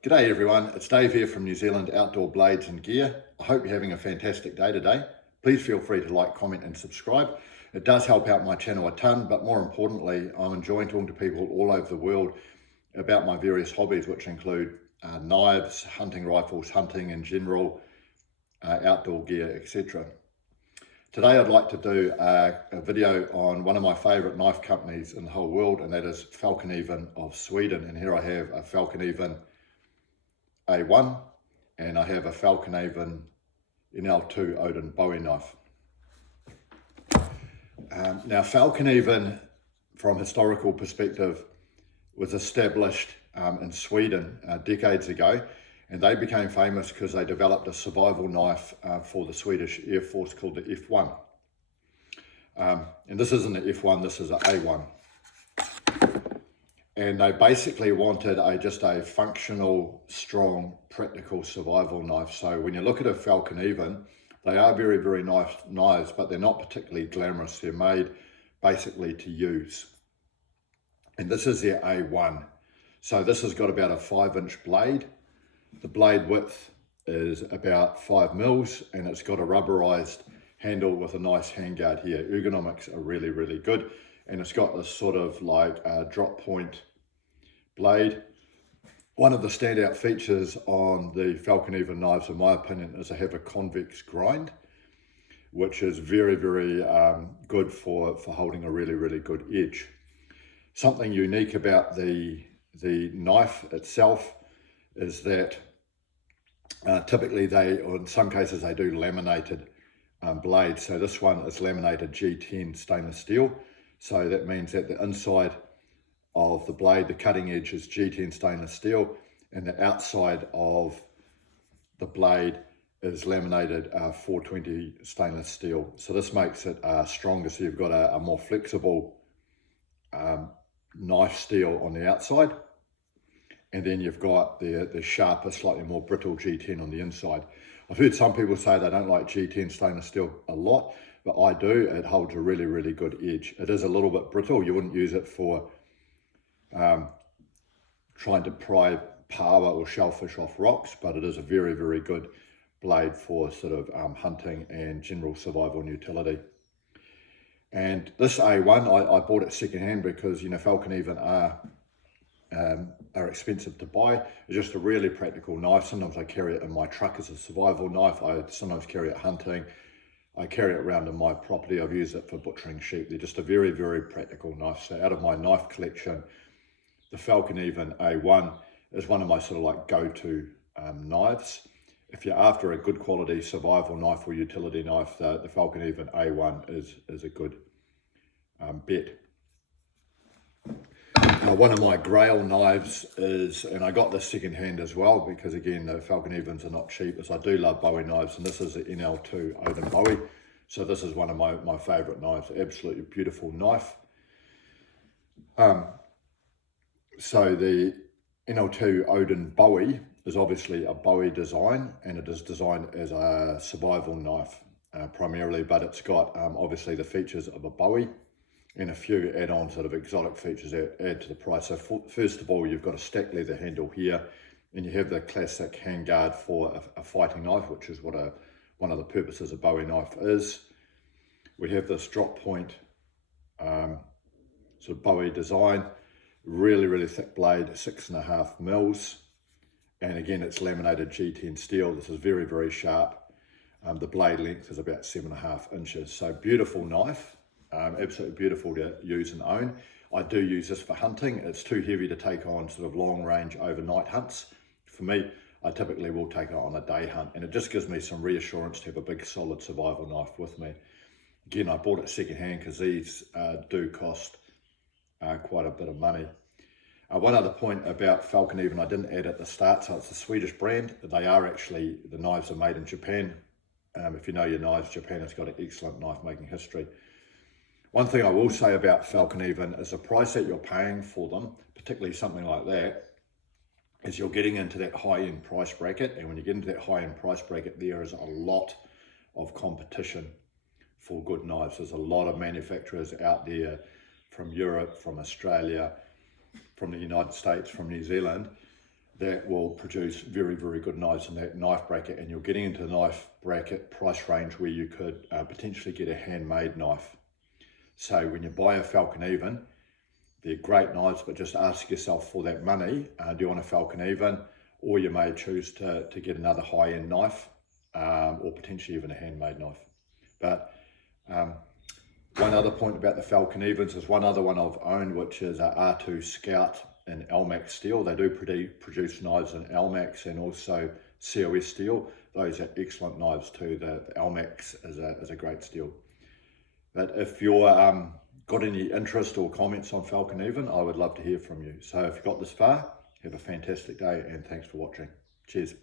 G'day everyone, it's Dave here from New Zealand Outdoor Blades and Gear. I hope you're having a fantastic day today. Please feel free to like, comment and subscribe. It does help out my channel a ton, but more importantly, I'm enjoying talking to people all over the world about my various hobbies, which include knives, hunting rifles, hunting in general, outdoor gear, etc. Today I'd like to do a video on one of my favourite knife companies in the whole world, and that is Fallkniven of Sweden. And here I have a Fallkniven A1 and I have a Fallkniven NL2 Odin Bowie knife. Now Fallkniven, from historical perspective, was established in Sweden decades ago, and they became famous because they developed a survival knife for the Swedish Air Force called the F1. And this isn't the F1, this is an A1. And they basically wanted just a functional, strong, practical survival knife. So when you look at a Fallkniven, they are very, very nice knives, but they're not particularly glamorous. They're made basically to use. And this is their A1. So this has got about a 5-inch blade. The blade width is about 5 mils, and it's got a rubberized handle with a nice handguard here. Ergonomics are really, really good. And it's got this sort of like drop point blade. One of the standout features on the Fallkniven knives, in my opinion, is they have a convex grind, which is very, very good for holding a really, really good edge. Something unique about the knife itself is that typically or in some cases they do laminated blades. So this one is laminated G10 stainless steel. So that means that the inside of the blade, the cutting edge, is G10 stainless steel, and the outside of the blade is laminated 420 stainless steel. So this makes it stronger. So you've got a more flexible knife steel on the outside, and then you've got the sharper, slightly more brittle G10 on the inside. I've heard some people say they don't like G10 stainless steel a lot, but I do. It holds a really, really good edge. It is a little bit brittle. You wouldn't use it for trying to pry power or shellfish off rocks, but it is a very, very good blade for sort of hunting and general survival and utility. And this A1, I bought it secondhand because, you know, Fallkniven are expensive to buy. It's just a really practical knife. Sometimes I carry it in my truck as a survival knife. I sometimes carry it hunting. I carry it around in my property. I've used it for butchering sheep. They're just a very, very practical knife. So out of my knife collection, the Fallkniven A1 is one of my sort of like go-to knives. If you're after a good quality survival knife or utility knife, the Fallkniven A1 is a good bet. One of my grail knives is, and I got this secondhand as well because again, the Fallknivens are not cheap, as I do love Bowie knives, and this is the NL2 Odin Bowie. So this is one of my favorite knives, absolutely beautiful knife. So the NL2 Odin Bowie is obviously a Bowie design, and it is designed as a survival knife primarily, but it's got obviously the features of a Bowie and a few add-on sort of exotic features that add to the price. So first of all, you've got a stack leather handle here, and you have the classic handguard for a fighting knife, which is what one of the purposes of Bowie knife is. We have this drop point sort of Bowie design, really, really thick blade, 6.5 mils. And again, it's laminated G10 steel. This is very, very sharp. The blade length is about 7.5 inches. So beautiful knife. Absolutely beautiful to use and own. I do use this for hunting. It's too heavy to take on sort of long range overnight hunts. For me, I typically will take it on a day hunt, and it just gives me some reassurance to have a big solid survival knife with me. Again, I bought it secondhand because these do cost quite a bit of money. One other point about Fallkniven I didn't add at the start, so it's a Swedish brand. They are actually, the knives are made in Japan. If you know your knives, Japan has got an excellent knife making history. One thing I will say about Fallkniven is the price that you're paying for them, particularly something like that, is you're getting into that high-end price bracket. And when you get into that high-end price bracket, there is a lot of competition for good knives. There's a lot of manufacturers out there from Europe, from Australia, from the United States, from New Zealand, that will produce very, very good knives in that knife bracket, and you're getting into the knife bracket price range where you could potentially get a handmade knife. So when you buy a Fallkniven, they're great knives, but just ask yourself for that money, do you want a Fallkniven, or you may choose to get another high-end knife, or potentially even a handmade knife. But one other point about the Fallknivens is one other one I've owned, which is a R2 Scout in Almax steel. They do produce knives in Almax and also COS steel. Those are excellent knives too. The Almax is a great steel. But if you're got any interest or comments on Fallkniven, I would love to hear from you. So if you got this far, have a fantastic day and thanks for watching. Cheers.